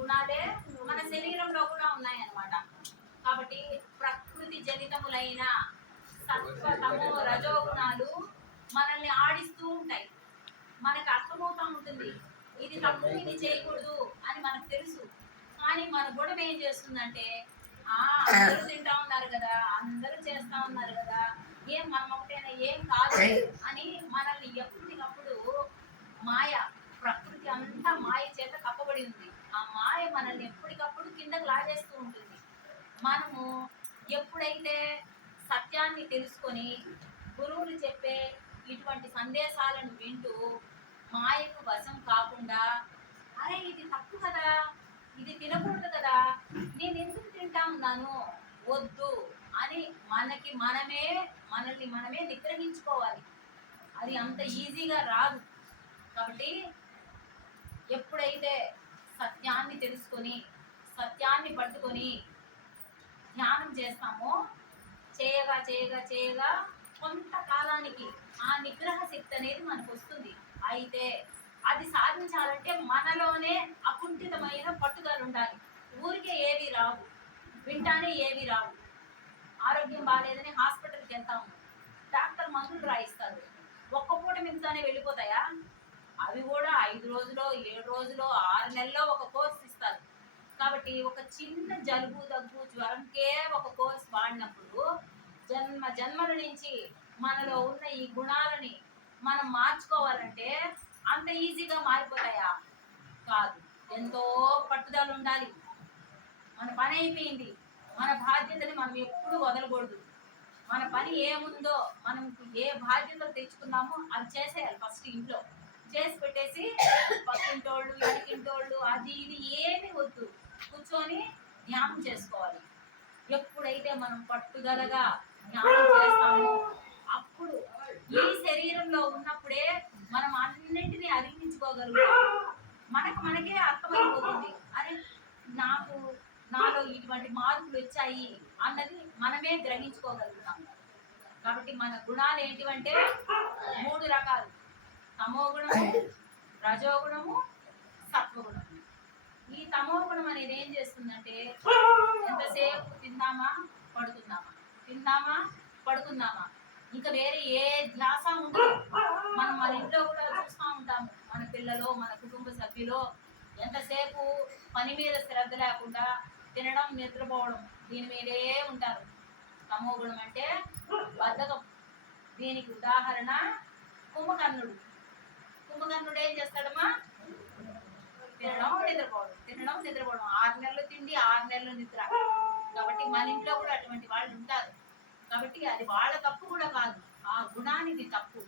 గుణాలే మన శరీరంలో కూడా ఉన్నాయన్నమాట. కాబట్టి ప్రకృతి జనితములైన సత్వ తమో రజో గుణాలు మనల్ని ఆడిస్తూ ఉంటాయి. మనకు అర్థమవుతా ఉంటుంది ఇది తప్పు, ఇది చేయకూడదు అని మనకు తెలుసు. కానీ మన గుణం ఏం చేస్తుందంటే అందరూ తింటా ఉన్నారు కదా, అందరూ చేస్తా ఉన్నారు కదా, ఏం మనం ఒకటైనా ఏం కాదు అని మనల్ని ఎప్పటికప్పుడు మాయ, ప్రకృతి అంతా మాయ చేత కప్పబడి ఉంది. ఆ మాయ మనల్ని ఎప్పటికప్పుడు కిందకు లాగేస్తూ ఉంటుంది. మనము ఎప్పుడైతే సత్యాన్ని తెలుసుకొని గురువులు చెప్పే ఇటువంటి సందేశాలను వింటూ మాయకు వశం కాకుండా, అరే ఇది తప్పు కదా, ఇది తినకూడదు కదా, నేను ఎందుకు తింటా ఉన్నాను, వద్దు అని మనల్ని మనమే నిగ్రహించుకోవాలి. అది అంత ఈజీగా రాదు. కాబట్టి ఎప్పుడైతే సత్యాన్ని తెలుసుకొని సత్యాన్ని పట్టుకొని ధ్యానం చేస్తామో, చేయగా చేయగా చేయగా కొంతకాలానికి ఆ నిగ్రహ శక్తి అనేది మనకు వస్తుంది. అయితే అది సాధించాలంటే మనలోనే అకుంఠితమైన పట్టుదల ఉండాలి. ఊరికే ఏవి రావు, వింటానే ఏవి రావు. ఆరోగ్యం బాగాలేదని హాస్పిటల్కి వెళ్తాము, డాక్టర్ మందులు రాయిస్తారు, ఒక్క పూట మిగతానే వెళ్ళిపోతాయా? అవి కూడా 5 రోజులో 7 రోజులో 6 నెలల్లో ఒక కోర్స్ ఇస్తారు. కాబట్టి ఒక చిన్న జలుబు దగ్గు జ్వరంకే ఒక కోర్స్ వాడినప్పుడు జన్మల నుంచి మనలో ఉన్న ఈ గుణాలని మనం మార్చుకోవాలంటే అంత ఈజీగా మారిపోతాయా? కాదు. ఎంతో పట్టుదల ఉండాలి. మన పని అయిపోయింది, మన బాధ్యతని మనం ఎప్పుడు వదలకూడదు. మన పని ఏముందో, మనం ఏ బాధ్యతలు తెచ్చుకున్నామో అది చేసేయాలి. ఫస్ట్ ఇంట్లో చేసి పెట్టేసి పక్కింటోళ్ళు ఎనికింటోళ్ళు అది ఇది ఏమి వద్దు, కూర్చొని ధ్యానం చేసుకోవాలి. ఎప్పుడైతే మనం పట్టుదలగా ధ్యానం చేస్తామో అప్పుడు ఈ శరీరంలో ఉన్నప్పుడే మనం అన్నింటినీ అధిగమించుకోగలుగుతాం. మనకే అర్థమైపోతుంది, అరే నాలో ఇటువంటి మార్పులు వచ్చాయి అన్నది మనమే గ్రహించుకోగలుగుతాం. కాబట్టి మన గుణాలు ఏంటివంటే 3 రకాలు: తమో గుణము, రజోగుణము, సత్వగుణము. ఈ తమో గుణం అనేది ఏం చేస్తుందంటే ఎంతసేపు తిందామా పడుకుందామా, తిందామా పడుకుందామా, ఇంకా వేరే ఏ ధ్యాస ఉండదు. మనం మన ఇంట్లో కూడా చూస్తూ ఉంటాము, మన పిల్లలు, మన కుటుంబ సభ్యులు ఎంతసేపు పని మీద శ్రద్ధ లేకుండా తినడం, నిద్రపోవడం, దీని మీదే ఉంటారు. తమో గుణం అంటే బద్ధకం. దీనికి ఉదాహరణ కుంభకర్ణుడు. కుంభకర్ణుడు ఏం చేస్తాడమ్మా? తినడం నిద్రపోవడం, తినడం నిద్రపోవడం, 6 నెలలు తిండి 6 నెలలు నిద్ర. కాబట్టి మన ఇంట్లో కూడా అటువంటి వాళ్ళు ఉంటారు. కాబట్టి అది వాళ్ళ తప్పు కూడా కాదు, ఆ గుణానికి తప్పు.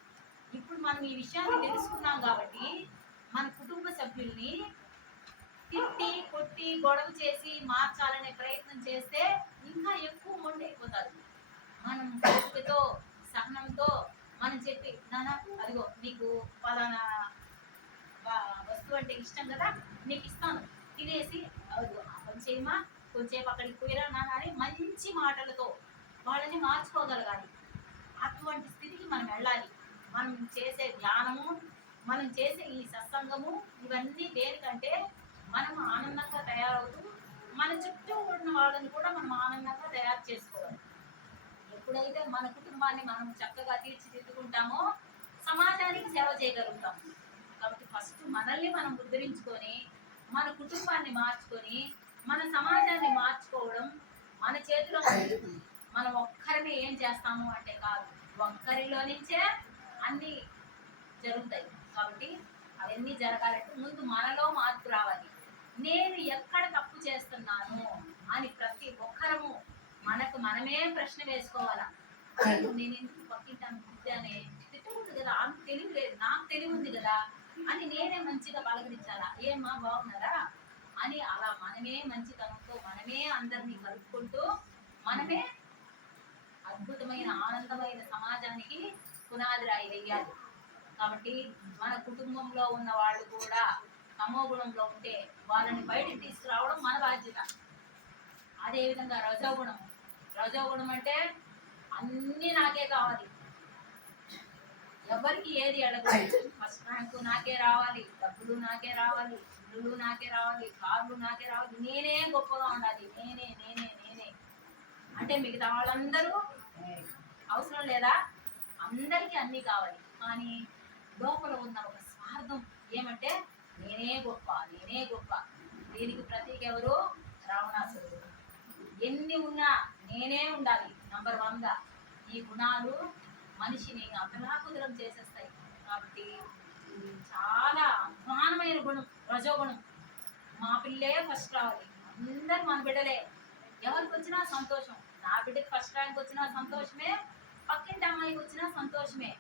ఇప్పుడు మనం ఈ విషయాన్ని తెలుసుకున్నాం కాబట్టి మన కుటుంబ సభ్యుల్ని తిట్టి కొట్టి గొడవ చేసి మార్చాలనే ప్రయత్నం చేస్తే ఇంకా ఎక్కువ మొండైపోతారు. మనం ఓపికతో సహనంతో మనం చెప్పి, నాన్న అదిగో నీకు పలానా వస్తువు అంటే ఇష్టం కదా, నీకు ఇస్తాను, తినేసి అదిగో కొంచెమా కొంచెంసేపు అక్కడికి పోయిరా నాన్న అని మంచి మాటలతో వాళ్ళని మార్చుకోగలగాలి. అటువంటి స్థితికి మనం వెళ్ళాలి. మనం చేసే ధ్యానము, మనం చేసే ఈ సత్సంగము, ఇవన్నీ దేనికంటే మనం ఆనందంగా తయారవుతూ మన చుట్టూ ఉన్న వాళ్ళని కూడా మనం ఆనందంగా తయారు చేసుకోవాలి. ఎప్పుడైతే మన కుటుంబాన్ని మనం చక్కగా తీర్చిదిద్దుకుంటామో సమాజానికి సేవ చేయగలుగుతాం. కాబట్టి ఫస్ట్ మనల్ని మనం ఉద్ధరించుకొని మన కుటుంబాన్ని మార్చుకొని మన సమాజాన్ని మార్చుకోవడం మన చేతిలో ఉంది. మనం ఒక్కరిని ఏం చేస్తాము అంటే కాదు, ఒక్కరిలో నుంచే అన్నీ జరుగుతాయి. కాబట్టి అవన్నీ జరగాలంటే ముందు మనలో మార్పు రావాలి. నేను ఎక్కడ తప్పు చేస్తున్నాను అని ప్రతి ఒక్కరము మనకు మనమే ప్రశ్న వేసుకోవాలా. నేను ఎందుకు పక్కింటాను తిట్టానే, తిట్టకూడదు కదా, ఆమెకు తెలివి లేదు, నాకు తెలివి ఉంది కదా అని నేనే మంచిగా పలకరించాలా, ఏమ్మా బాగున్నారా అని. అలా మనమే మంచితనంతో మనమే అందరినీ కలుపుకుంటూ మనమే అద్భుతమైన ఆనందమైన సమాజానికి పునాది రాయి వేయాలి. కాబట్టి మన కుటుంబంలో ఉన్న వాళ్ళు కూడా తమో గుణంలో ఉంటే వాళ్ళని బయటికి తీసుకురావడం మన బాధ్యత. అదేవిధంగా రజోగుణం అంటే అన్నీ నాకే కావాలి, ఎవరికి ఏది అడగదు. ఫస్ట్ ర్యాంకు నాకే రావాలి, డబ్బులు నాకే రావాలి, ఇల్లు నాకే రావాలి, కార్లు నాకే రావాలి, నేనే గొప్పగా ఉండాలి, నేనే నేనే నేనే అంటే మిగతా వాళ్ళందరూ అవసరం లేదా? అందరికీ అన్నీ కావాలి. కానీ లోపల ఉన్న ఒక స్వార్థం ఏమంటే నేనే గొప్ప, నేనే గొప్ప. దీనికి ప్రతీక ఎవరు? రావణాసురుడు. ఎన్ని ఉన్నా నేనే ఉండాలి నంబర్ 1గా. ఈ గుణాలు మనిషిని అతలాకుతలం చేసేస్తాయి. కాబట్టి ఇది చాలా అధ్వానమైన గుణం రజోగుణం. మా పిల్లే ఫస్ట్ రావాలి, అందరు మన బిడ్డలే, ఎవరికి వచ్చినా సంతోషం. నా బిడ్డకి ఫస్ట్ ర్యాంక్ వచ్చినా సంతోషమే, పక్కింటి అమ్మాయికి వచ్చినా సంతోషమే.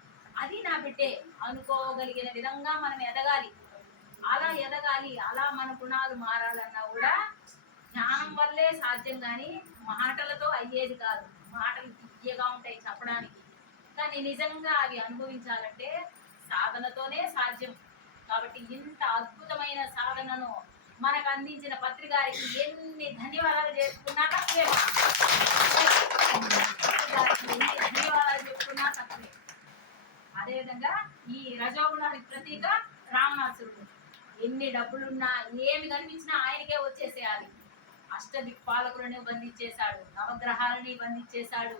అది నా బిడ్డే అనుకోగలిగిన విధంగా మనం ఎదగాలి. అలా ఎదగాలి, అలా మన గుణాలు మారాలన్నా కూడా జ్ఞానం వల్లే సాధ్యం. కానీ మాటలతో అయ్యేది కాదు. మాటలు తీయగా ఉంటాయి చెప్పడానికి, కానీ నిజంగా అవి అనుభవించాలంటే సాధనతోనే సాధ్యం. కాబట్టి ఇంత అద్భుతమైన సాధనను మనకు అందించిన పత్రికారికి ఎన్ని ధన్యవాదాలు చేసుకున్నా తక్కువే. ఎన్ని ధన్యవాదాలు చెప్పుకున్నా తక్కువే. అదేవిధంగా ఈ రజోగుణానికి ప్రతీక రావణాసురుడు. ఎన్ని డబ్బులున్నా ఏమి కనిపించినా ఆయనకే వచ్చేసేయాలి. అష్టదిక్పాలకులను బంధించేశాడు, నవగ్రహాలని బంధించేశాడు.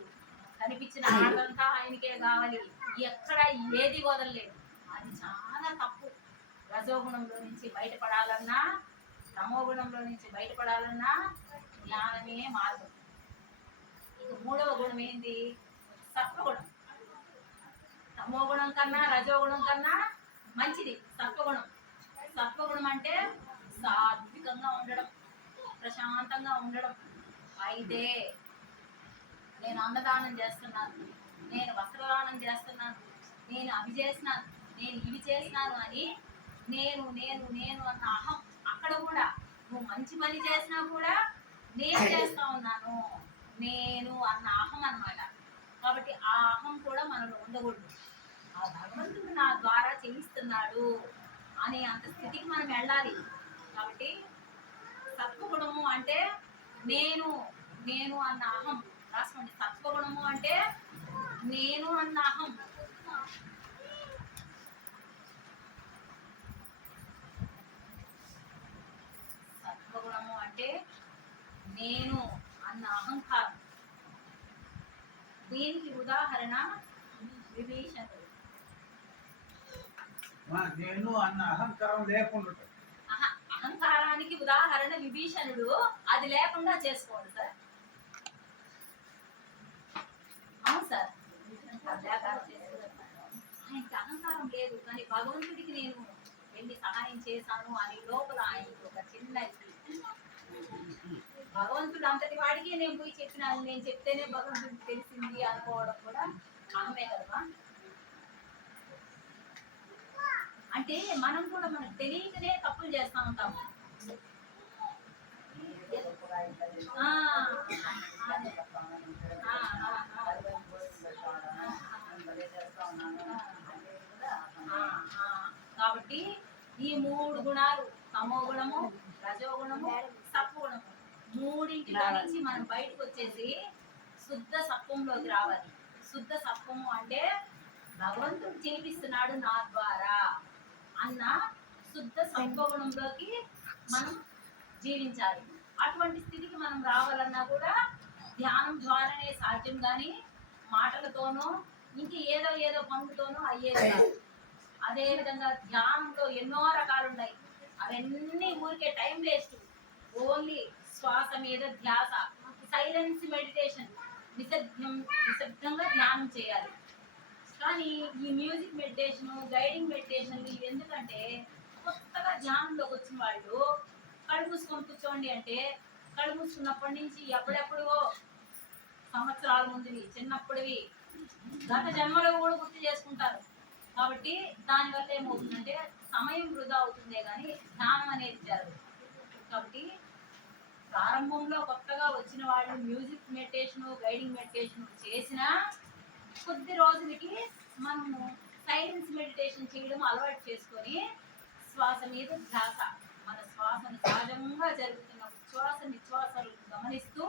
కనిపించిన ఆటంతా ఆయనకే కావాలి, ఎక్కడ ఏది వదలలేదు. అది చాలా తప్పు. రజోగుణంలో నుంచి బయటపడాలన్నా, తమోగుణంలో నుంచి బయటపడాలన్నా జ్ఞానమే మార్గం. ఇక 3వ గుణం ఏంది? సత్వగుణం. తమోగుణం కన్నా రజోగుణం కన్నా మంచిది సత్వగుణం. సత్వగుణం అంటే సాత్వికంగా ఉండడం, ప్రశాంతంగా ఉండడం. అయితే నేను అన్నదానం చేస్తున్నాను, నేను వస్త్రదానం చేస్తున్నాను, నేను అవి చేసినాను, నేను ఇవి చేసినాను అని నేను నేను నేను అన్న అహం. అక్కడ కూడా నువ్వు మంచి పని చేసినా కూడా నేను చేస్తా ఉన్నాను, నేను అన్న అహం అన్నమాట. కాబట్టి ఆ అహం కూడా మనలో ఉండకూడదు. ఆ భగవంతుడు నా ద్వారా చేయిస్తున్నాడు అనే అంత స్థితికి మనం వెళ్ళాలి. కాబట్టి సత్వగుణము అంటే నేను నేను అన్న అహం. రాసుకోండి, సత్వగుణము అంటే నేను అన్న అహం. సత్వగుణము అంటే నేను అన్న అహంకారం. దీనికి ఉదాహరణ విభీషణుడు. నేను అన్న అహంకారం లేకుండా అహంకారానికి ఉదాహరణ విభీషణుడు. అది లేకుండా చేసుకోండి సార్. అవును సార్, ఆయనకి అహంకారం లేదు, కానీ భగవంతుడికి నేను ఎన్ని సహాయం చేశాను అని లోపల ఆయనకి ఒక చిన్న భగవంతుడు అంతటి వాడికి నేను పోయి చెప్పినాను, నేను చెప్తేనే భగవంతుడికి తెలిసింది అనుకోవడం కూడా అహమే కదా. అంటే మనం కూడా మనకు తెలియకనే తప్పులు చేస్తూ ఉంటాము. కాబట్టి ఈ 3 గుణాలు, తమో గుణము, రజోగుణము, సత్వగుణము, మూడింటిలో నుంచి మనం బయటకు వచ్చేసి శుద్ధ సత్వంలోకి రావాలి. శుద్ధ సత్వము అంటే భగవంతుడు చేపిస్తున్నాడు నా ద్వారా అన్న శుద్ధ సత్వగుణంలోకి మనం జీవించాలి. అటువంటి స్థితికి మనం రావాలన్నా కూడా ధ్యానం ద్వారానే సాధ్యం. కానీ మాటలతోనో ఇంక ఏదో ఏదో పనులతోనో అయ్యేది కాదు. అదేవిధంగా ధ్యానంలో ఎన్నో రకాలు ఉన్నాయి. అవన్నీ ఊరికే టైం వేస్ట్. ఓన్లీ శ్వాస మీద ధ్యాస, సైలెన్స్ మెడిటేషన్, నిశ్శబ్దంగా ధ్యానం చేయాలి. కానీ ఈ మ్యూజిక్ మెడిటేషన్, గైడింగ్ మెడిటేషన్ ఇవి ఎందుకంటే కొత్తగా ధ్యానంలోకి వచ్చిన వాళ్ళు కళ్ళు మూసుకొని కూర్చోండి అంటే కళ్ళు మూసుకున్నప్పటి నుంచి ఎప్పుడెప్పుడో సంవత్సరాల ముందువి, చిన్నప్పుడువి, గత జన్మలో కూడా గుర్తు చేసుకుంటారు. కాబట్టి దానివల్ల ఏమవుతుందంటే సమయం వృధా అవుతుందే కానీ ధ్యానం అనేది జరగదు. కాబట్టి ప్రారంభంలో కొత్తగా వచ్చిన వాళ్ళు మ్యూజిక్ మెడిటేషన్, గైడింగ్ మెడిటేషన్ చేసినా కొద్ది రోజులకి మనము సైలెన్స్ మెడిటేషన్ చేయడం అలవాటు చేసుకొని శ్వాస మీద ధ్యాస, మన శ్వాసను సహజంగా జరుగుతున్న ఉచ్ఛ్వాస నిశ్వాసాలు గమనిస్తూ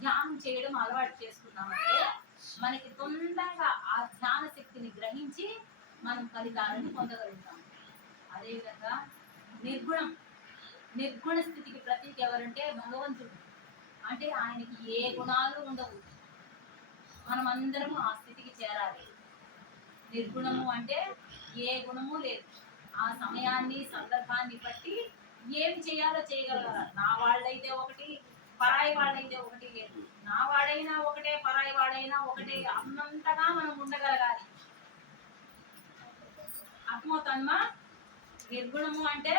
ధ్యానం చేయడం అలవాటు చేసుకున్నామంటే మనకి తొందరగా ఆ ధ్యాన శక్తిని గ్రహించి మనం ఫలితాలను పొందగలుగుతాం. అదేవిధంగా నిర్గుణం, నిర్గుణ స్థితికి ప్రతీక ఎవరంటే భగవంతుడు. అంటే ఆయనకి ఏ గుణాలు ఉండవు. మనం అందరము ఆ స్థితికి చేరాలి. నిర్గుణము అంటే ఏ గుణము లేదు. ఆ సమయాన్ని సందర్భాన్ని బట్టి ఏమి చేయాలో చేయగలగాలి. నా వాళ్ళైతే ఒకటి, పరాయి వాళ్ళైతే ఒకటి లేదు. నా వాడైనా ఒకటే, పరాయి వాడైనా ఒకటే అన్నంతగా మనం ఉండగలగాలి. అర్థమవుతుందమ్మా? నిర్గుణము అంటే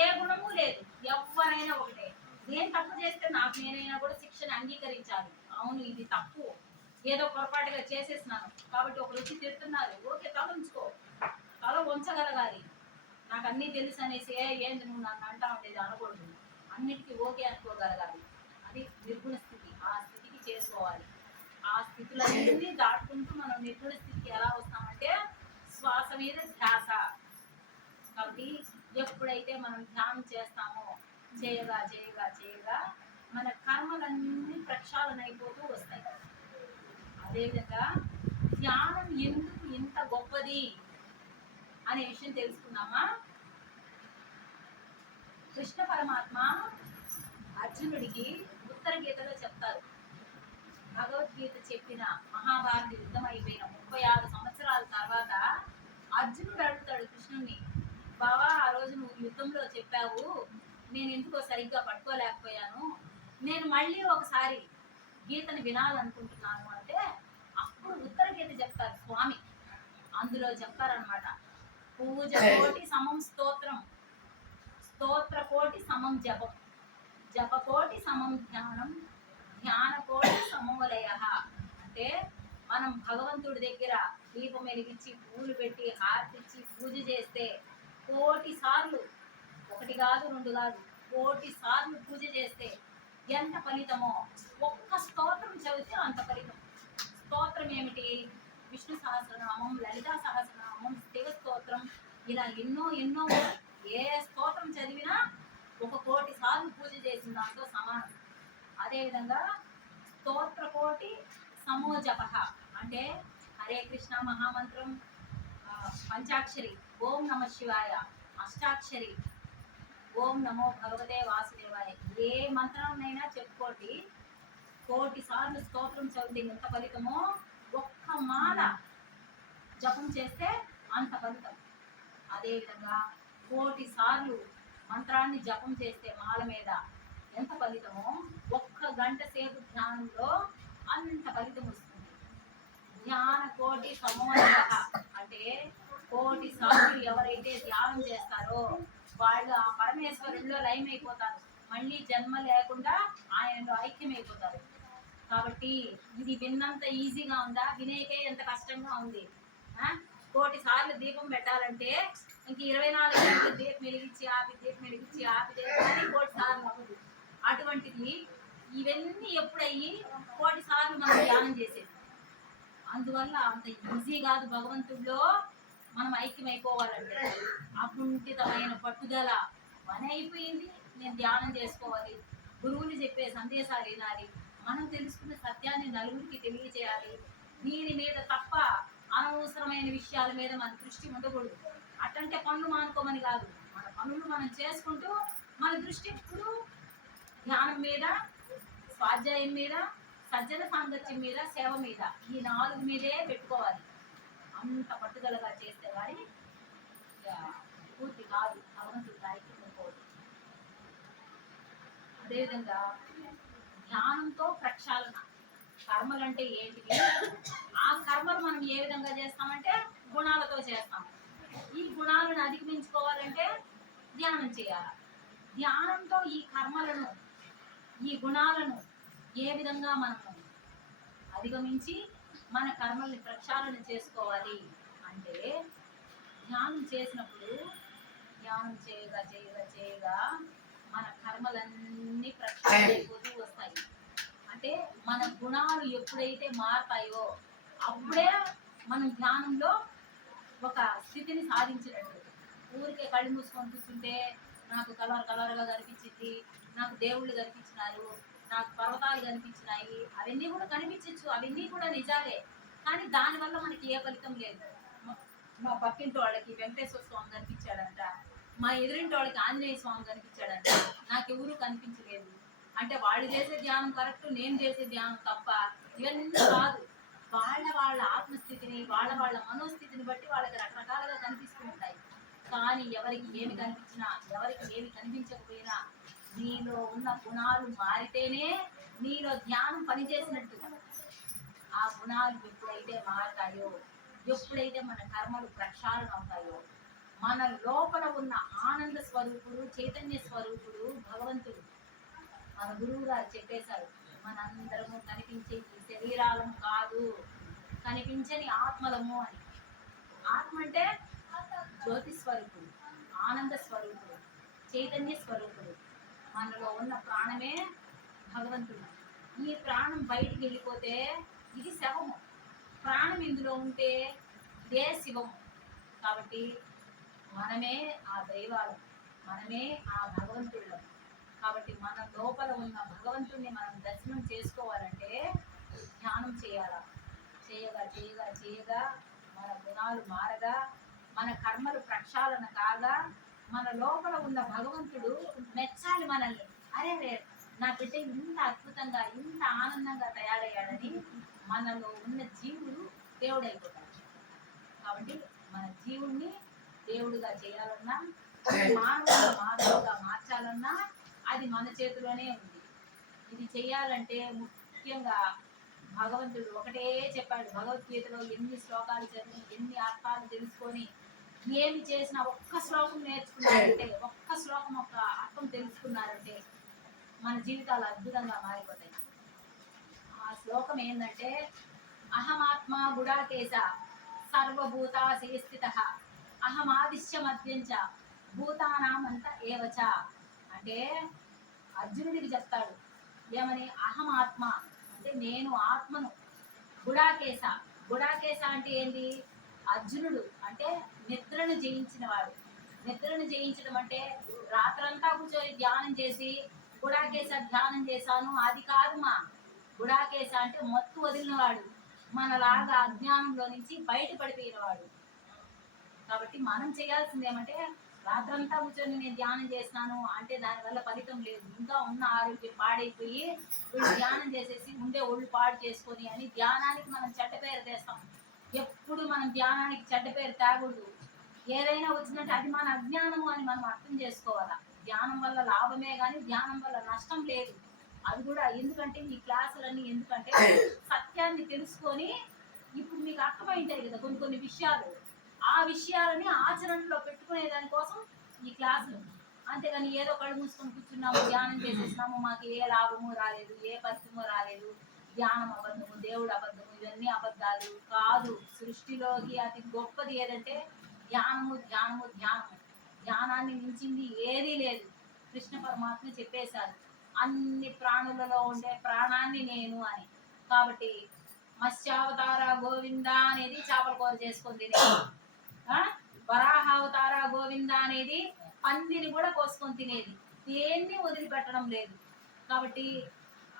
ఏ గుణము లేదు, ఎవరైనా ఒకటే. నేను తప్పు చేస్తే నాకు నేనైనా కూడా శిక్షను అంగీకరించాలి. అవును ఇది తప్పు, ఏదో పొరపాటుగా చేసేసినాను కాబట్టి ఒకరు వచ్చి తిడుతున్నారు, ఓకే తల ఉంచుకో, తల ఉంచగలగాలి. నాకు అన్నీ తెలుసు అనేసి ఏంది నువ్వు నన్ను అంటా ఉండేది అనకూడదు. అన్నిటికీ ఓకే అనుకోగలగాలి. అది నిర్గుణ స్థితి. ఆ స్థితికి చేసుకోవాలి. ఆ స్థితులన్నీ దాటుకుంటూ మనం నిర్గుణ స్థితికి ఎలా వస్తామంటే శ్వాస మీద ధ్యాస. కాబట్టి ఎప్పుడైతే మనం ధ్యానం చేస్తామో చేయగా చేయగా చేయగా మన కర్మలన్నీ ప్రక్షాళన అయిపోతూ వస్తాయి. అదేవిధంగా ధ్యానం ఎందుకు ఇంత గొప్పది అనే విషయం తెలుసుకుందామా? కృష్ణ పరమాత్మ అర్జునుడికి ఉత్తర గీతలో చెప్తారు. భగవద్గీత చెప్పిన మహాభారత యుద్ధం అయిపోయిన 36 సంవత్సరాల తర్వాత అర్జునుడు అడుగుతాడు కృష్ణుణ్ణి, బావా ఆ రోజు నువ్వు యుద్ధంలో చెప్పావు, నేను ఎందుకో సరిగ్గా పట్టుకోలేకపోయాను, నేను మళ్ళీ ఒకసారి గీతని వినాలనుకుంటున్నాను అంటే అప్పుడు ఉత్తర గీత చెప్తారు స్వామి. అందులో చెప్తారనమాట, పూజ కోటి సమం స్తోత్రం, స్తోత్ర కోటి సమం జపం, జపకోటి సమం ధ్యానం, ధ్యాన కోటి సమోలయ. అంటే మనం భగవంతుడి దగ్గర దీపం వెలిగించి పూలు పెట్టి హారతిచ్చి పూజ చేస్తే కోటి సార్లు, ఒకటి కాదు రెండు కాదు, కోటి సార్లు పూజ చేస్తే ఎంత ఫలితమో ఒక్క స్తోత్రం చదివితే అంత ఫలితం. స్తోత్రం ఏమిటి? విష్ణు సహస్రనామం, లలితా సహస్రనామం, శివ స్తోత్రం, ఇలా ఎన్నో ఎన్నో. ఏ స్తోత్రం చదివినా 1 కోటి సార్లు పూజ చేసిన దాంతో సమానం. అదేవిధంగా స్తోత్ర కోటి సమోజప అంటే హరే కృష్ణ మహామంత్రం, పంచాక్షరి ఓం నమ శివాయ, అష్టాక్షరి ఓం నమో భగవతే వాసుదేవాయ, ఏ మంత్రాన్నైనా చెప్పుకోండి. 1 కోటి సార్లు స్తోత్రం చదివితే ఎంత ఫలితమో ఒక్క మాల జపం చేస్తే అంత ఫలితం. అదేవిధంగా 1 కోటి సార్లు మంత్రాన్ని జపం చేస్తే మాల మీద ఎంత ఫలితమో 1 గంట సేపు ధ్యానంలో అంత ఫలితం వస్తుంది. ధ్యాన కోటి సమోదయ అంటే 1 కోటి సార్లు ఎవరైతే ధ్యానం చేస్తారో వాళ్ళు ఆ పరమేశ్వరుల్లో లయమైపోతారు. మళ్ళీ జన్మ లేకుండా ఆయనలో ఐక్యమైపోతారు. కాబట్టి ఇది విన్నంత ఈజీగా ఉందా? వినేకే ఎంత కష్టంగా ఉంది. 1 కోటి సార్లు దీపం పెట్టాలంటే ఇంక 24 గంటలు దీపం వెలిగించి ఆపి దీపం వెలిగించి ఆపి కానీ 1 కోటి సార్లు అవ్వదు. అటువంటిది ఇవన్నీ ఎప్పుడయ్యి 1 కోటి సార్లు మనం ధ్యానం చేసేది. అందువల్ల అంత ఈజీ కాదు భగవంతుడిలో మనం ఐక్యమైపోవాలంటే. అకుంఠితమైన పట్టుదల పని అయిపోయింది, నేను ధ్యానం చేసుకోవాలి, గురువులు చెప్పే సందేశాలు వినాలి, మనం తెలుసుకున్న సత్యాన్ని నలుగురికి తెలియజేయాలి. దీని మీద తప్ప అనవసరమైన విషయాల మీద మన దృష్టి ఉండకూడదు. అట్టంటే పనులు మానుకోమని కాదు, మన పనులు మనం చేసుకుంటూ మన దృష్టి ఎప్పుడు ధ్యానం మీద, స్వాధ్యాయం మీద, సజ్జన సాంగత్యం మీద, సేవ మీద, ఈ 4 మీదే పెట్టుకోవాలి. అంత పట్టుదలగా చేస్తే కానీ పూర్తి కాదు, భగవంతుడి ఐక్యం అనుకోవద్దు. అదేవిధంగా ధ్యానంతో ప్రక్షాళన. కర్మలంటే ఏంటివి? ఆ కర్మలు మనం ఏ విధంగా చేస్తామంటే గుణాలతో చేస్తాం. ఈ గుణాలను అధిగమించుకోవాలంటే ధ్యానం చేయాలి. ధ్యానంతో ఈ కర్మలను, ఈ గుణాలను ఏ విధంగా మనము అధిగమించి మన కర్మల్ని ప్రక్షాళన చేసుకోవాలి అంటే ధ్యానం చేసినప్పుడు, ధ్యానం చేయగా చేయగా చేయగా మన కర్మలన్నీ ప్రక్షాళన అయిపోతూ వస్తాయి. అంటే మన గుణాలు ఎప్పుడైతే మారతాయో అప్పుడే మనం ధ్యానంలో ఒక స్థితిని సాధించినట్టు. ఊరికే కళ్ళు మూసుకొని కూర్చుంటే నాకు కలర్గా కనిపించింది, నాకు దేవుళ్ళు కనిపించినారు, నాకు పర్వతాలు కనిపించినాయి, అవన్నీ కూడా కనిపించచ్చు, అవన్నీ కూడా నిజాలే. కానీ దానివల్ల మనకి ఏ ఫలితం లేదు. మా పక్కింటి వాళ్ళకి వెంకటేశ్వర స్వామి కనిపించాడంట, మా ఎదురింటి వాళ్ళకి ఆంజనేయ స్వామి కనిపించాడంట, నాకెవరూ కనిపించలేదు. అంటే వాళ్ళు చేసే ధ్యానం కరెక్ట్, నేను చేసే ధ్యానం తప్ప, ఇవన్నీ కాదు. వాళ్ళ వాళ్ళ ఆత్మస్థితిని, వాళ్ళ వాళ్ళ మనోస్థితిని బట్టి వాళ్ళకి రకరకాలుగా కనిపిస్తూ ఉంటాయి. కానీ ఎవరికి ఏమి కనిపించినా, ఎవరికి ఏమి కనిపించకపోయినా, నీలో ఉన్న గుణాలు మారితేనే నీలో ధ్యానం పనిచేసినట్టు. ఆ గుణాలు ఎప్పుడైతే మారతాయో, ఎప్పుడైతే మన కర్మలు ప్రక్షాళన అవుతాయో, మన లోపల ఉన్న ఆనంద స్వరూపుడు, చైతన్య స్వరూపుడు భగవంతుడు. మన గురువు గారు చెప్పేశారు, మనందరము కనిపించే ఈ శరీరాలము కాదు, కనిపించని ఆత్మలము అని. ఆత్మ అంటే జ్యోతి స్వరూపుడు, ఆనంద స్వరూపుడు, చైతన్య స్వరూపుడు. మనలో ఉన్న ప్రాణమే భగవంతుడు. ఈ ప్రాణం బయటికి వెళ్ళిపోతే ఇది శవము, ప్రాణం ఇందులో ఉంటే ఇదే శివము. కాబట్టి మనమే ఆ దైవాలు, మనమే ఆ భగవంతుళ్ళం. కాబట్టి మన లోపల ఉన్న భగవంతుడిని మనం దర్శనం చేసుకోవాలంటే ధ్యానం చేయాలా. చేయగా చేయగా చేయగా మన గుణాలు మారగా, మన కర్మలు ప్రక్షాళన కాగా, మన లోపల ఉన్న భగవంతుడు మెచ్చాలి మనల్ని. అరే నా బిడ్డ ఇంత అద్భుతంగా, ఇంత ఆనందంగా తయారయ్యాడని మనలో ఉన్న జీవుడు దేవుడైపోతాడు. కాబట్టి మన జీవుణ్ణి దేవుడిగా చేయాలన్నా, మానవుడిగా మానవుడిగా మార్చాలన్నా అది మన చేతిలోనే ఉంది. ఇది చేయాలంటే ముఖ్యంగా భగవంతుడు ఒకటే చెప్పాడు. భగవద్గీతలో ఎన్ని శ్లోకాలు చదివి, ఎన్ని అర్థాలు తెలుసుకొని, ఏమి చేసినా ఒక్క శ్లోకం నేర్చుకున్నారంటే, ఒక్క శ్లోకం ఒక అర్థం తెలుసుకున్నారంటే మన జీవితాలు అద్భుతంగా మారిపోతాయి. ఆ శ్లోకం ఏంటంటే, అహమాత్మ గుడాకేశ సర్వభూతాశే స్థితః అహమాదిశ్య మధ్యంచ భూతానామంత ఏవచ. అంటే అర్జునుడికి చెప్తాడు ఏమని, అహమాత్మ అంటే నేను ఆత్మను, గుడాకేశ, గుడాకేశ అంటే ఏంటి, అర్జునుడు అంటే నిద్రను జయించిన వాడు. నిద్రను జయించడం అంటే రాత్రంతా కూర్చొని ధ్యానం చేసి గుడాకేశ ధ్యానం చేశాను అది కాదు. మా గుడాకేశ అంటే మత్తు వదిలినవాడు, మనలాగా అజ్ఞానంలో నుంచి బయటపడిపోయినవాడు. కాబట్టి మనం చేయాల్సింది ఏమంటే, రాత్రంతా కూర్చొని నేను ధ్యానం చేసినాను అంటే దానివల్ల ఫలితం లేదు. ఇంకా ఉన్న ఆరోగ్యం పాడైపోయి వీళ్ళు ధ్యానం చేసేసి ఉండే ఒళ్ళు పాడు చేసుకొని అని ధ్యానానికి మనం చెడ్డ పేరు తెస్తాం. ఎప్పుడు మనం ధ్యానానికి చెడ్డ పేరు తేకూడదు. ఏదైనా వచ్చినట్టు అది మన అజ్ఞానము అని మనం అర్థం చేసుకోవాలా. ధ్యానం వల్ల లాభమే కానీ ధ్యానం వల్ల నష్టం లేదు. అది కూడా ఎందుకంటే ఈ క్లాసులన్నీ ఎందుకంటే సత్యాన్ని తెలుసుకొని, ఇప్పుడు మీకు అర్థమైంటాయి కదా కొన్ని కొన్ని విషయాలు, ఆ విషయాలని ఆచరణలో పెట్టుకునే దానికోసం ఈ క్లాసులు. అంతేగాని ఏదో కళ్ళు మూసుకొని కూర్చున్నాము, ధ్యానం చేసేసినాము, మాకు ఏ లాభము రాలేదు, ఏ ఫలితము రాలేదు, ధ్యానం అబద్ధము, దేవుడు అబద్ధము, ఇవన్నీ అబద్ధాలు కాదు. సృష్టిలోకి అతి గొప్పది ఏదంటే ధ్యానము, ధ్యానము, ధ్యానము. ధ్యానాన్ని మించింది ఏదీ లేదు. కృష్ణ పరమాత్మ చెప్పేశారు, అన్ని ప్రాణులలో ఉండే ప్రాణాన్ని నేను అని. కాబట్టి మత్స్యావతార గోవింద అనేది చేపల కూర చేసుకొని తినేది, వరాహావతార గోవింద అనేది పందిని కూడా కోసుకొని తినేది, దేన్ని వదిలిపెట్టడం లేదు. కాబట్టి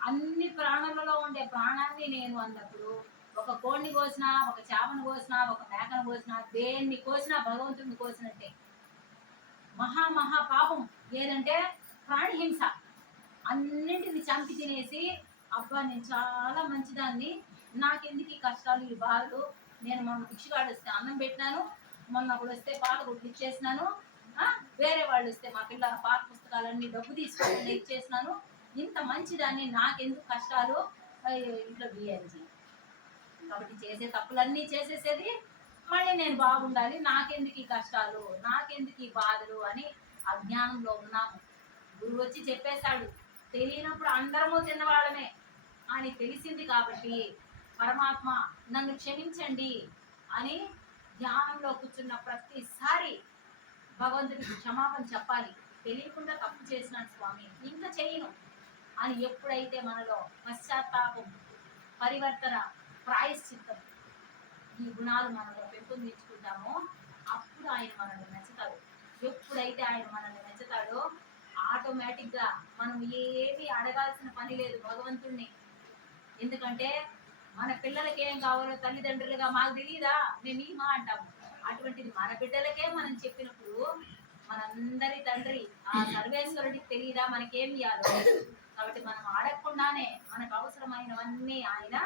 అన్ని ప్రాణులలో ఉండే ప్రాణాన్ని నేను అన్నప్పుడు, ఒక కోడిని కోసినా, ఒక చేపను కోసినా, ఒక మేకను కోసినా, దేన్ని కోసినా భగవంతుడిని కోసినట్టే. మహా పాపం ఏదంటే ప్రాణిహింస. అన్నింటిని చంపి తినేసి, అబ్బా నేను చాలా మంచిదాన్ని, నాకెందుకు ఈ కష్టాలు, ఈ బాధలు, నేను మొన్న భిక్షగాడు వస్తే అన్నం పెట్టినాను, మొన్న ఒకడు వస్తే పాత గుడ్లు ఇచ్చేసినాను, వేరే వాళ్ళు వస్తే మా పిల్లల పాత పుస్తకాలన్నీ డబ్బు తీసుకొని ఇచ్చేసినాను, ఇంత మంచిదాన్ని, నాకెందుకు కష్టాలు, ఇంట్లో బియ్యాన్ని. కాబట్టి చేసే తప్పులన్నీ చేసేసేది, మళ్ళీ నేను బాగుండాలి, నాకెందుకు ఈ కష్టాలు, నాకెందుకు ఈ బాధలు అని అజ్ఞానంలో ఉన్నాము. గురువు వచ్చి చెప్పేశాడు, తెలియనప్పుడు అందరము తిన్నవాళ్ళమే అని తెలిసింది. కాబట్టి పరమాత్మ నన్ను క్షమించండి అని ధ్యానంలో కూర్చున్న ప్రతిసారి భగవంతుడికి క్షమాపణ చెప్పాలి. తెలియకుండా తప్పు చేసినాను స్వామి, ఇంకా చేయను అని ఎప్పుడైతే మనలో పశ్చాత్తాపం, పరివర్తన, ప్రాయశ్చిత్తం, ఈ గుణాలు మనలో పెంపొందించుకుంటామో అప్పుడు ఆయన మనల్ని మెచ్చుతాడు. ఎప్పుడైతే ఆయన మనల్ని మెచ్చుతాడో ఆటోమేటిక్గా మనం ఏమీ అడగాల్సిన పని లేదు భగవంతుణ్ణి. ఎందుకంటే మన పిల్లలకి ఏం కావాలో తల్లిదండ్రులుగా మాకు తెలియదా, మేము ఈమా అంటాము, అటువంటిది మన బిడ్డలకే మనం చెప్పినప్పుడు మనందరి తండ్రి ఆ సర్వేశ్వరుడికి తెలియదా మనకేం ఇయ్యాలో? కాబట్టి మనం అడగకుండానే మనకు అవసరమైనవన్నీ ఆయన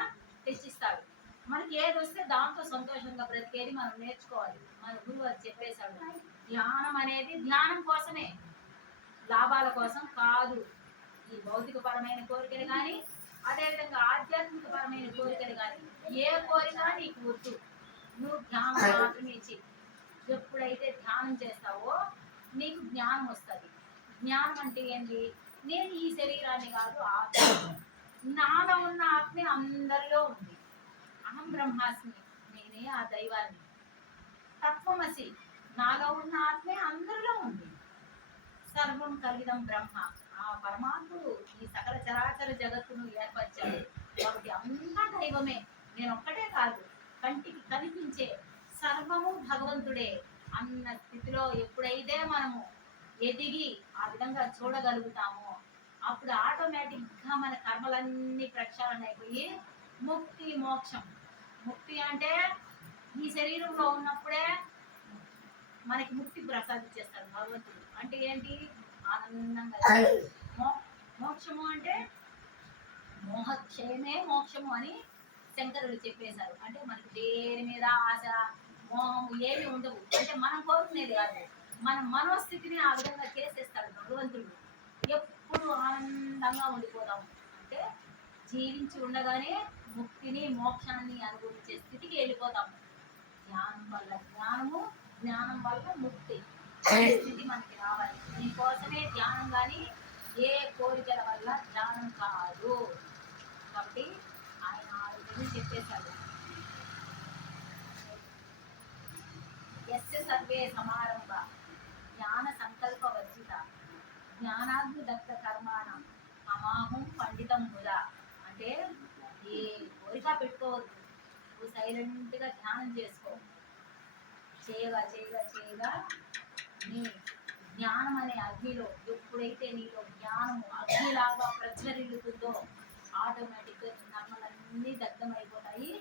తెచ్చిస్తాడు. మనకి ఏది వస్తే దాంతో సంతోషంగా బ్రతికేది మనం నేర్చుకోవాలి. మన గురువు అది చెప్పేశాడు. ధ్యానం అనేది ధ్యానం కోసమే, లాభాల కోసం కాదు. ఈ భౌతిక పరమైన కోరికలు కానీ, అదేవిధంగా ఆధ్యాత్మిక పరమైన కోరికలు కానీ, ఏ కోరిక నీకు వద్దు. నువ్వు ధ్యానం మాత్రమే చెయ్యి. ఎప్పుడైతే ధ్యానం చేస్తావో నీకు జ్ఞానం వస్తుంది. జ్ఞానం అంటే ఏంటి? నేను ఈ శరీరాన్ని కాదు, ఆత్మ. నాలో ఉన్న ఆత్మే అందరిలో ఉంది. అహం బ్రహ్మాస్మి, నేనే ఆ దైవాన్ని. తత్వమసి, నాలో ఉన్న ఆత్మే అందరిలో ఉంది. సర్వం కలిగిదం బ్రహ్మ, ఆ పరమాత్ముడు ఈ సకల చరాచర జగత్తును ఏర్పరిచాడు. కాబట్టి అంతా దైవమే, నేను ఒక్కటే కాదు, కంటికి కనిపించే సర్వము భగవంతుడే అన్న స్థితిలో ఎప్పుడైతే మనము ఎదిగి ఆ విధంగా చూడగలుగుతామో అప్పుడు ఆటోమేటిక్గా మన కర్మలన్నీ ప్రక్షాళన అయిపోయి ముక్తి మోక్షం. ముక్తి అంటే ఈ శరీరంలో ఉన్నప్పుడే మనకి ముక్తి ప్రసాదించేస్తాడు భగవంతుడు. అంటే ఏంటి? ఆనందంగా. మోక్షము అంటే మోహక్షయమే మోక్షము అని శంకరులు చెప్పేశారు. అంటే మనకి దేని మీద ఆశ మోహము ఏమి ఉండవు. అంటే మనం కోరుకునేది కాదు, మన మనోస్థితిని ఆ విధంగా చేసేస్తాడు భగవంతుడు. ఎప్పుడు ఆనందంగా ఉండిపోదాము. అంటే జీవించి ఉండగానే ముక్తిని మోక్షాన్ని అనుభవించే స్థితికి వెళ్ళిపోతాము. జ్ఞానం వల్ల జ్ఞానము, జ్ఞానం వల్ల ముక్తి స్థితి మనకి రావాలి. దీనికోసమే ధ్యానం, కానీ ఏ కోరికల వల్ల ధ్యానం కాదు. కాబట్టి ఆయన ఆరోగ్యం చెప్పేశాడు. యస్య సర్వే సమారంభ జ్ఞాన సంకల్ప వర్జిత జ్ఞానాగ్ని దగ్ధ కర్మాణం అమాహం పండితం ముదా. అంటే ఏ కోరిక పెట్టుకోవద్దు, నువ్వు సైలెంట్గా ధ్యానం చేసుకో. చేయగా చేయగా చేయగా నీ జ్ఞానం అనే అగ్నిలో, ఎప్పుడైతే నీలో జ్ఞానము అగ్నిలాగా ప్రజ్వరిల్లుతుందో ఆటోమేటిక్గా నీ కర్మలన్నీ దగ్ధమైపోతాయి.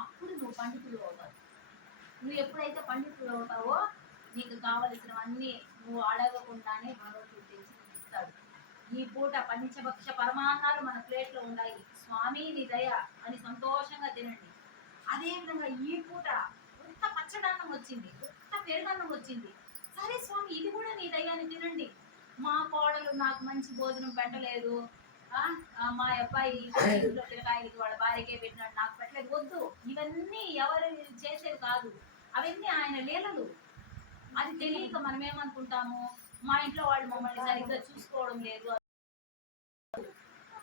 అప్పుడు నువ్వు పండితుడు అవుతావు. నువ్వు ఎప్పుడైతే పండితుడు అవుతావో నీకు కావలసినవన్నీ నువ్వు అడగకుండానే భగవంతుడు తెచ్చి ఇస్తాడు. ఈ పూట పంచభక్ష పరమాన్నాలు మన ప్లేట్లో ఉన్నాయి, స్వామి నీ దయ అని సంతోషంగా తినండి. అదేవిధంగా ఈ పూట కొత్త పచ్చడన్నం వచ్చింది, కొత్త పెరుగన్నం వచ్చింది, సరే స్వామి ఇది కూడా నీ దయ్యాన్ని తినండి. మా కోడలు నాకు మంచి భోజనం పెట్టలేదు, మా అబ్బాయి ఇంట్లో పిల్లకాయలకి వాళ్ళ భార్యకే పెట్టినాడు, నాకు పెట్టలేదు, వద్దు. ఇవన్నీ ఎవరు చేసేవి కాదు, అవన్నీ ఆయన లీలలు. అది తెలియక మనం ఏమనుకుంటాము, మా ఇంట్లో వాళ్ళు మమ్మల్ని సరిగ్గా చూసుకోవడం లేదు.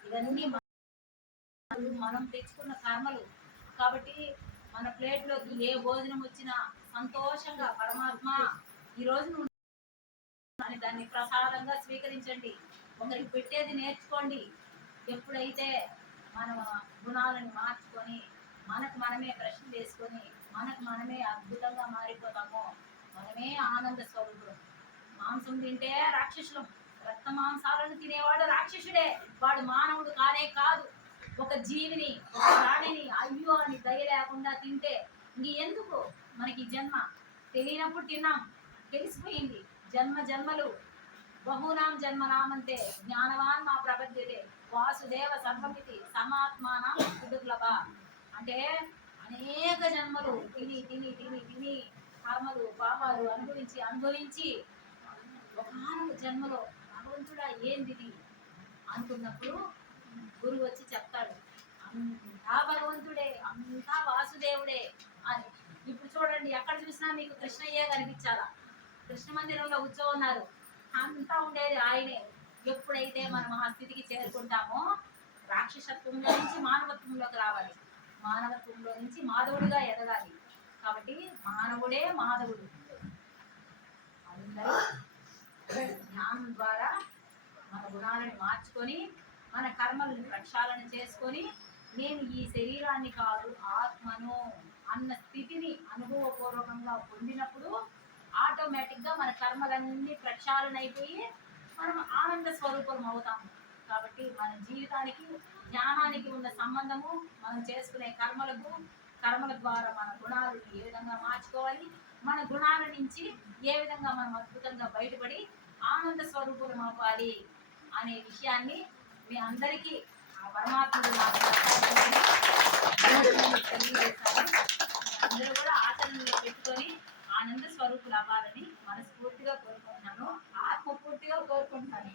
ఇవన్నీ మనం తెచ్చుకున్న కర్మలు. కాబట్టి మన ప్లేట్లోకి ఏ భోజనం వచ్చినా సంతోషంగా పరమాత్మ ఈరోజు నువ్వు అని దాన్ని ప్రసాదంగా స్వీకరించండి. ఒకరికి పెట్టేది నేర్చుకోండి. ఎప్పుడైతే మనం గుణాలను మార్చుకొని మనకు మనమే ప్రశ్న వేసుకొని మనకు మనమే అద్భుతంగా మారిపోతామో మనమే ఆనంద స్వరూపుడు. మాంసం తింటే రాక్షసులం, రక్త మాంసాలను తినేవాడు రాక్షసుడే, వాడు మానవుడు కానే కాదు. ఒక జీవిని, ఒక ప్రాణిని అయ్యో అని దయ లేకుండా తింటే ఎందుకు మనకి జన్మ? తెలియనప్పుడు తిన్నాం, తెలిసిపోయింది. జన్మ జన్మలు బహూనాం జన్మనామంతే జ్ఞానవాన్ మా ప్రపద్యతే వాసుదేవ సర్వమితి సమాత్మానం దుర్లభ. అంటే అనేక జన్మలు తిని తిని తిని తిని కర్మలు పాపాలు అనుభవించి అనుభవించి ఒకనొక జన్మలో భగవంతుడా ఏంది అనుకున్నప్పుడు గురువు వచ్చి చెప్తాడు, అంతా భగవంతుడే, అంతా వాసుదేవుడే అని. ఇప్పుడు చూడండి, ఎక్కడ చూసినా మీకు కృష్ణయ్యే కనిపించాలా. కృష్ణ మందిరంలో కూర్చోన్నారు, అంతా ఉండేది ఆయనే. ఎప్పుడైతే మనం ఆ స్థితికి చేరుకుంటామో రాక్షసత్వంలో నుంచి మానవత్వంలోకి రావాలి, మానవత్వంలో నుంచి మాధవుడిగా ఎదగాలి. కాబట్టి మానవుడే మాధవుడు. అందరూ జ్ఞానం ద్వారా మన గుణాలను మార్చుకొని మన కర్మలను ప్రక్షాళన చేసుకొని నేను ఈ శరీరాన్ని కాదు ఆత్మను అన్న స్థితిని అనుభవపూర్వకంగా పొందినప్పుడు ఆటోమేటిక్గా మన కర్మలన్నీ ప్రక్షాళన అయిపోయి మనం ఆనంద స్వరూపం అవుతాము. కాబట్టి మన జీవితానికి జ్ఞానానికి ఉన్న సంబంధము మనం చేసుకునే కర్మల ద్వారా మన గుణాలను ఏ విధంగా మార్చుకోవాలి, మన గుణాల నుంచి ఏ విధంగా మనం అద్భుతంగా బయటపడి ఆనంద స్వరూపులం అవ్వాలి అనే విషయాన్ని మీ అందరికీ ఆ పరమాత్ముడు నాకు తెలియజేశారు. అందరూ కూడా ఆచరణలో పెట్టుకొని ఆనంద స్వరూపులు అవ్వాలని మనస్ఫూర్తిగా కోరుకుంటున్నాను, ఆత్మపూర్తిగా కోరుకుంటున్నాను.